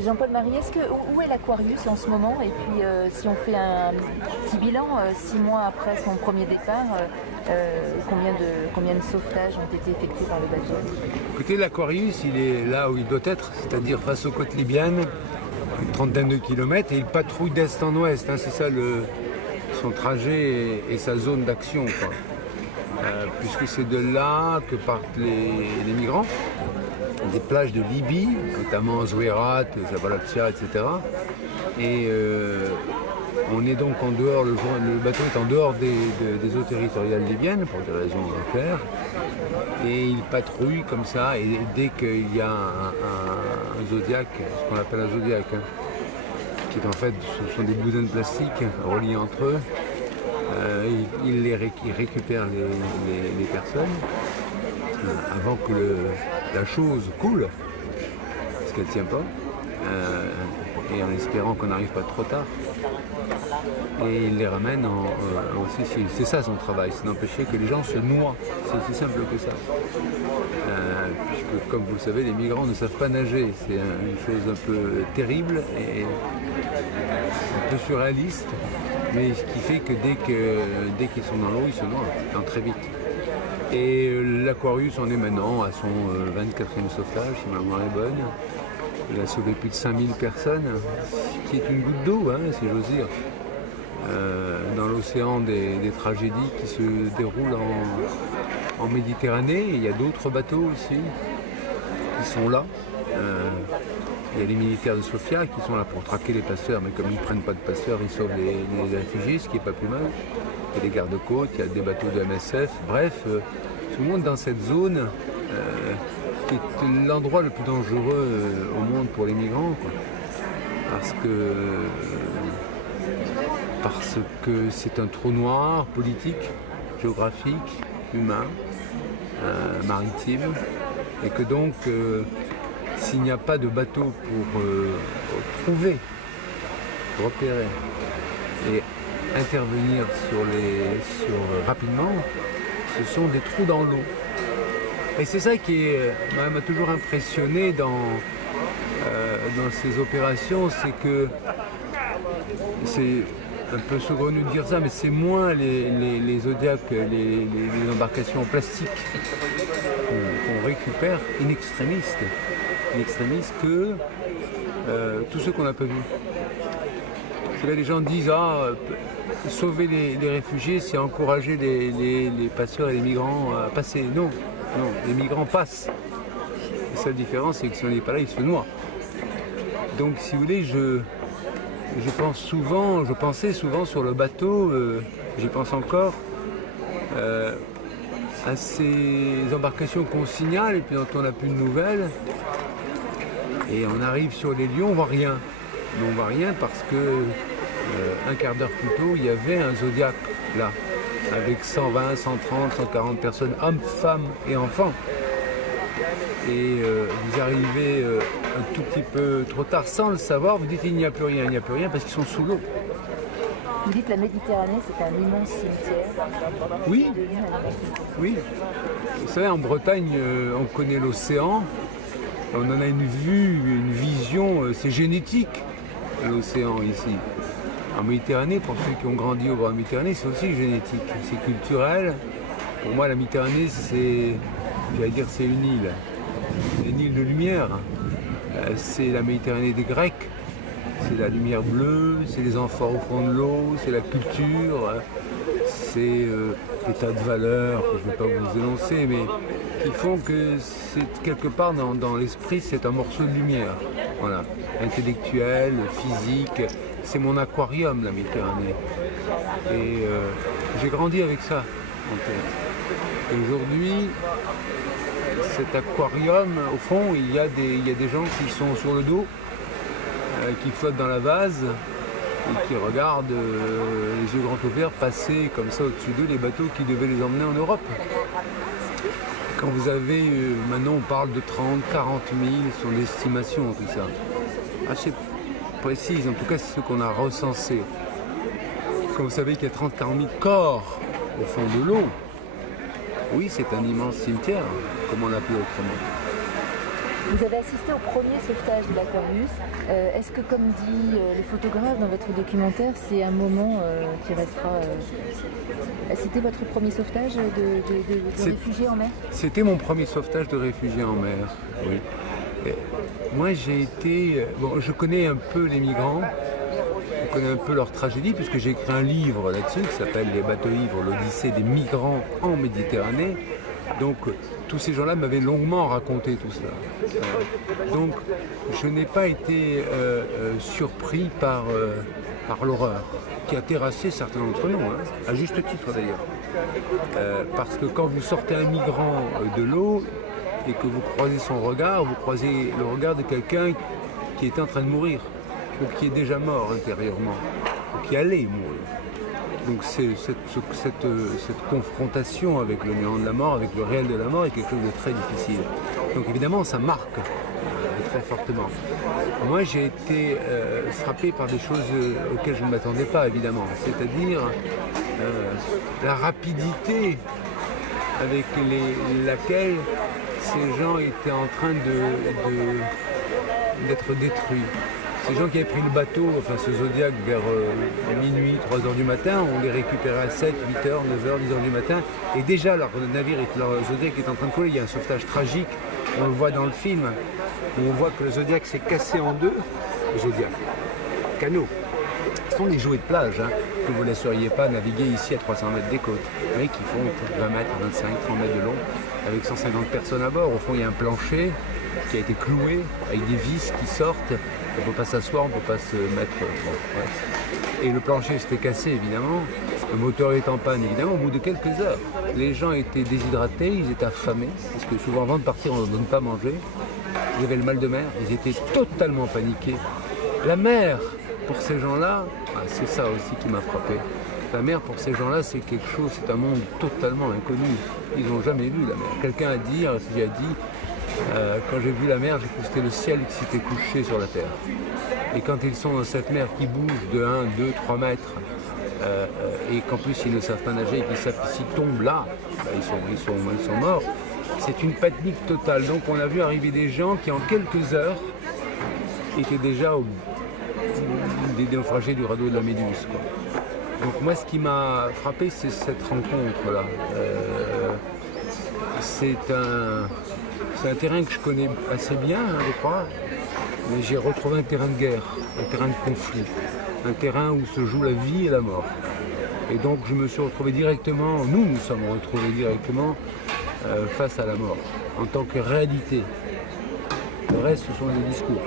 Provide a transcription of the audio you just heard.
Jean-Paul Marie, où est l'Aquarius en ce moment? Et puis si on fait un petit bilan, 6 mois après son premier départ, combien de sauvetages ont été effectués par le bateau? Écoutez, l'Aquarius, il est là où il doit être, c'est-à-dire face aux côtes libyennes, une trentaine de kilomètres, et il patrouille d'est en ouest, hein, c'est ça son trajet et sa zone d'action, puisque c'est de là que partent les migrants, des plages de Libye, notamment Zouérat, Zavalapsia, etc. Et on est donc en dehors, le bateau est en dehors des eaux territoriales libyennes, pour des raisons claires, et il patrouille comme ça, et dès qu'il y a un zodiac, ce qu'on appelle un zodiac, hein, qui est en fait, ce sont des boudins de plastique reliés entre eux, il récupère les personnes avant que la chose coule, parce qu'elle ne tient pas, et en espérant qu'on n'arrive pas trop tard. Et il les ramène en Sicile. C'est ça son travail, c'est d'empêcher que les gens se noient. C'est aussi simple que ça. Puisque, comme vous le savez, les migrants ne savent pas nager. C'est une chose un peu terrible et un peu surréaliste, mais ce qui fait que dès qu'ils sont dans l'eau, ils se noient très vite. Et l'Aquarius en est maintenant à son 24e sauvetage, si ma mémoire est bonne. Il a sauvé plus de 5000 personnes, ce qui est une goutte d'eau, hein, si j'ose dire, dans l'océan des tragédies qui se déroulent en Méditerranée. Il y a d'autres bateaux aussi qui sont là. Il y a les militaires de Sofia qui sont là pour traquer les passeurs, mais comme ils ne prennent pas de passeurs, ils sauvent les réfugiés, ce qui n'est pas plus mal. Il y a des gardes-côtes, il y a des bateaux de MSF, bref, tout le monde dans cette zone qui est l'endroit le plus dangereux au monde pour les migrants, parce que c'est un trou noir politique, géographique, humain, maritime, et que donc s'il n'y a pas de bateau pour trouver, repérer et intervenir rapidement, ce sont des trous dans l'eau. Et c'est ça qui m'a toujours impressionné dans ces opérations, c'est que c'est un peu saugrenu de dire ça, mais c'est moins les zodiacs, les embarcations en plastique qu'on récupère in extremis que tous ceux qu'on n'a pas vus. Là, les gens disent sauver les réfugiés, c'est encourager les passeurs et les migrants à passer. Non, les migrants passent. La seule différence, c'est que si on n'est pas là, ils se noient. Donc, si vous voulez, je pensais souvent sur le bateau, j'y pense encore, à ces embarcations qu'on signale et puis dont on n'a plus de nouvelles. Et on arrive sur les lieux, on ne voit rien. Mais on ne voit rien parce que un quart d'heure plus tôt, il y avait un Zodiac là, avec 120, 130, 140 personnes, hommes, femmes et enfants. Et vous arrivez un tout petit peu trop tard sans le savoir, vous dites il n'y a plus rien parce qu'ils sont sous l'eau. Vous dites la Méditerranée, c'est un immense cimetière. Oui. Vous savez, en Bretagne, on connaît l'océan, on en a une vision, c'est génétique, l'océan ici. En Méditerranée, pour ceux qui ont grandi au bord de la Méditerranée, c'est aussi génétique, c'est culturel. Pour moi, la Méditerranée, c'est une île de lumière. C'est la Méditerranée des Grecs, c'est la lumière bleue, c'est les enfants au fond de l'eau, c'est la culture, c'est des tas de valeurs que je ne vais pas vous énoncer, mais qui font que c'est quelque part dans l'esprit, c'est un morceau de lumière, voilà, intellectuel, physique. C'est mon aquarium, la Méditerranée. Et j'ai grandi avec ça en tête. Et aujourd'hui, cet aquarium, au fond, il y a des gens qui sont sur le dos, qui flottent dans la vase et qui regardent les yeux grands ouverts passer comme ça au-dessus d'eux les bateaux qui devaient les emmener en Europe. Quand vous avez, maintenant on parle de 30, 40 000, ce sont des estimations tout ça. Assez précises, en tout cas c'est ce qu'on a recensé. Quand vous savez qu'il y a 30, 40 000 corps au fond de l'eau, oui c'est un immense cimetière, comment l'appeler autrement. Vous avez assisté au premier sauvetage de l'Aquarius. Est-ce que, comme dit le photographe dans votre documentaire, c'est un moment qui restera... C'était votre premier sauvetage de réfugiés en mer? C'était mon premier sauvetage de réfugiés en mer, oui. Moi, j'ai été... Bon, je connais un peu les migrants, je connais un peu leur tragédie, puisque j'ai écrit un livre là-dessus qui s'appelle « Les bateaux-ivres, l'Odyssée des migrants en Méditerranée ». Donc, tous ces gens-là m'avaient longuement raconté tout cela. Donc, je n'ai pas été surpris par l'horreur, qui a terrassé certains d'entre nous, hein, à juste titre d'ailleurs. Parce que quand vous sortez un migrant de l'eau et que vous croisez son regard, vous croisez le regard de quelqu'un qui est en train de mourir, ou qui est déjà mort intérieurement, ou qui allait mourir. Donc cette confrontation avec le néant de la mort, avec le réel de la mort, est quelque chose de très difficile. Donc évidemment, ça marque très fortement. Moi, j'ai été frappé par des choses auxquelles je ne m'attendais pas, évidemment. C'est-à-dire la rapidité avec laquelle ces gens étaient en train d'être détruits. Ces gens qui avaient pris le bateau, enfin ce Zodiac, vers minuit, 3 h du matin, on les récupérait à 7, 8 h, 9 h, 10 h du matin. Et déjà, leur navire, leur Zodiac est en train de couler. Il y a un sauvetage tragique, on le voit dans le film, où on voit que le Zodiac s'est cassé en deux. Le Zodiac, canot. Ce sont les jouets de plage, hein, que vous ne laisseriez pas naviguer ici à 300 mètres des côtes. Mais qui font 20 mètres, 25, 30 mètres de long, avec 150 personnes à bord. Au fond, il y a un plancher qui a été cloué, avec des vis qui sortent. On ne peut pas s'asseoir, on ne peut pas se mettre... Bon, ouais. Et le plancher s'était cassé, évidemment. Le moteur est en panne, évidemment. Au bout de quelques heures, les gens étaient déshydratés, ils étaient affamés. Parce que souvent, avant de partir, on ne donne pas manger. Ils avaient le mal de mer, ils étaient totalement paniqués. La mer, pour ces gens-là, c'est ça aussi qui m'a frappé. La mer, pour ces gens-là, c'est quelque chose, c'est un monde totalement inconnu. Ils n'ont jamais vu la mer. Quelqu'un a dit, un réfugié a dit, quand j'ai vu la mer, j'ai cru que c'était le ciel qui s'était couché sur la terre. Et quand ils sont dans cette mer qui bouge de 1, 2, 3 mètres, et qu'en plus ils ne savent pas nager et qu'ils savent qu'ils tombent là, ils sont morts, c'est une panique totale. Donc on a vu arriver des gens qui en quelques heures étaient déjà des naufragés du radeau de la Méduse, quoi. Donc moi ce qui m'a frappé, c'est cette rencontre-là. C'est un terrain que je connais assez bien, hein, je crois, mais j'ai retrouvé un terrain de guerre, un terrain de conflit, un terrain où se joue la vie et la mort. Et donc je me suis retrouvé directement, nous sommes retrouvés directement face à la mort, en tant que réalité. Le reste, ce sont des discours.